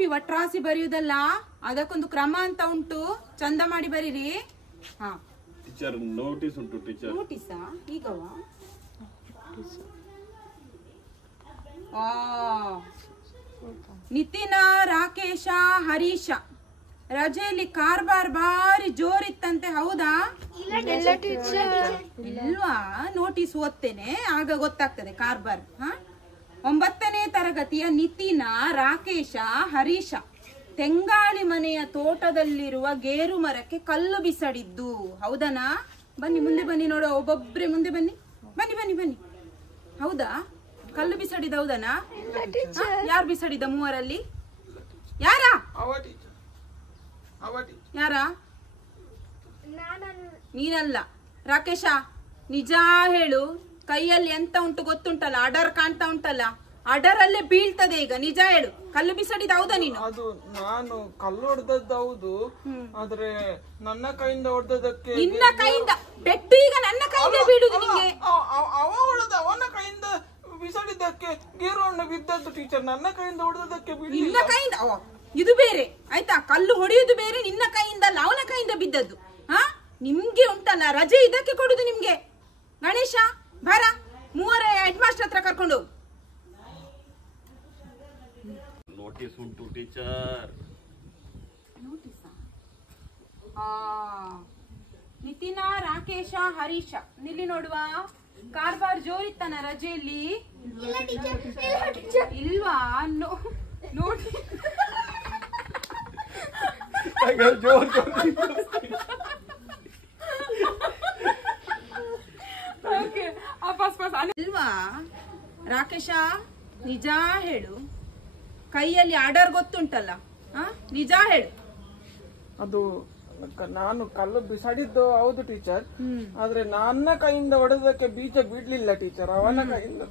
Copy ಒಟ್ರಾಸಿ ಬರೆಯುವುದಲ್ಲ, ಅದಕ್ಕೊಂದು ಕ್ರಮ ಅಂತ ಉಂಟು, ಚಂದ ಮಾಡಿ ಬರೀರಿ. ಹಾ ಟೀಚರ್ ನೋಟಿಸ್ ಉಂಟು ಟೀಚರ್. ನೋಟಿಸಾ ಈಗವಾ? ನಿತಿನ, ರಾಕೇಶ, ಹರೀಶ ರಜೆಯಲ್ಲಿ ಕಾರ್ಬಾರ್ ಬಾರಿ ಜೋರಿತ್ತಂತೆ, ಹೌದಾ? ಇಲ್ವಾ? ನೋಟಿಸ್ ಓದ್ತೇನೆ, ಆಗ ಗೊತ್ತಾಗ್ತದೆ ಕಾರ್ಬಾರ್. 9ನೇ ತರಗತಿಯ ನಿತಿನ, ರಾಕೇಶ, ಹರೀಶ ತೆಂಗಾಳಿ ಮನೆಯ ತೋಟದಲ್ಲಿರುವ ಗೇರು ಮರಕ್ಕೆ ಕಲ್ಲು ಬಿಸಾಡಿದ್ದು, ಹೌದನಾ? ಬನ್ನಿ ಮುಂದೆ ಬನ್ನಿ, ನೋಡ ಒಬ್ಬೊಬ್ರೆ ಮುಂದೆ ಬನ್ನಿ, ಬನ್ನಿ ಬನ್ನಿ ಬನ್ನಿ. ಹೌದಾ? ಕಲ್ಲು ಬಿಸಾಡಿದ ಹೌದನಾ? ಯಾರು ಬಿಸಾಡಿದ ಮೂವರಲ್ಲಿ? ಯಾರ? ಯಾರ? ನೀನಲ್ಲ. ರಾಕೇಶ ನಿಜ ಹೇಳು, ಕೈಯಲ್ಲಿ ಎಂತ ಉಂಟು ಗೊತ್ತುಂಟಲ್ಲ, ಅಡರ್ ಕಾಣ್ತಾ ಉಂಟಲ್ಲ, ಅಡರಲ್ಲೇ ಬೀಳ್ತದೆ ಈಗ. ನಿಜ ಹೇಳು, ಕಲ್ಲು ಬಿಸಾಡಿದ ಹೌದಾ ನೀನು? ಅದು ನಾನು ಕಲ್ಲು ಹೊಡೆದದ್ದು ಹೌದು, ಆದ್ರೆ ನನ್ನ ಕೈಯಿಂದ ಹೊಡೆದಕ್ಕೆ. ನಿನ್ನ ಕೈಯಿಂದ ಪೆಟ್ಟು ಈಗ ನನ್ನ ಕೈಯಿಂದ ಬೀಳುದು ನಿಂಗೆ? ಅವ ಹೊಡೆದ, ಅವನ ಕೈಯಿಂದ ಬಿಸಾಡಿದ್ದಕ್ಕೆ ಗೇರು ಹಣ್ಣು ಬಿದ್ದದ್ದು ಟೀಚರ್, ನನ್ನ ಕೈಯಿಂದ ಹೊಡೆದಕ್ಕೆ ನಿನ್ನ ಕೈಯಿಂದ. ಇದು ಬೇರೆ ಆಯ್ತಾ, ಕಲ್ಲು ಹೊಡೆಯುದು ಬೇರೆ, ನಿನ್ನ ಕೈಯಿಂದ ಅಲ್ಲ ಅವನ ಕೈಯಿಂದ ಬಿದ್ದದ್ದು. ನಿಮ್ಗೆ ಉಂಟಲ್ಲ ರಜೆ, ಇದಕ್ಕೆ ಕೊಡುದು ನಿಮ್ಗೆ. ಗಣೇಶ ಬಾರ, ಮೂವರ ಹೆಡ್ ಮಾಸ್ಟರ್ ಹತ್ರ ಕರ್ಕೊಂಡು ಹೋಗು. ನೋಟಿಸ್ ಉಂಟು ಟೀಚರ್. ನೋಟಿಸಾ? ನಿತಿನ, ರಾಕೇಶ, ಹರೀಶ ನಿಲ್ಲಿ ನೋಡುವ. ಕಾರ್ಬಾರ್ ಜೋರಿತ್ತನ ರಜೆಯಲ್ಲಿ? ಇಲ್ವಾ? ನೋಡಿ ಇಲ್ವಾ? ರಾಕೇಶ ನಿಜ ಹೇಳು, ಕೈಯಲ್ಲಿ ಆರ್ಡರ್ ಗೊತ್ತುಂಟಲ್ಲ, ನಿಜ ಹೇಳು. ಅದು ನಾನು ಕಲ್ಲು ಬಿಸಾಡಿದ್ದು ಹೌದು ಟೀಚರ್, ಆದ್ರೆ ನನ್ನ ಕೈಯಿಂದ ಹೊಡೆದಕ್ಕೆ ಬೀಜ ಬಿಡ್ಲಿಲ್ಲ ಟೀಚರ್, ಅವನ ಕೈಯಿಂದ.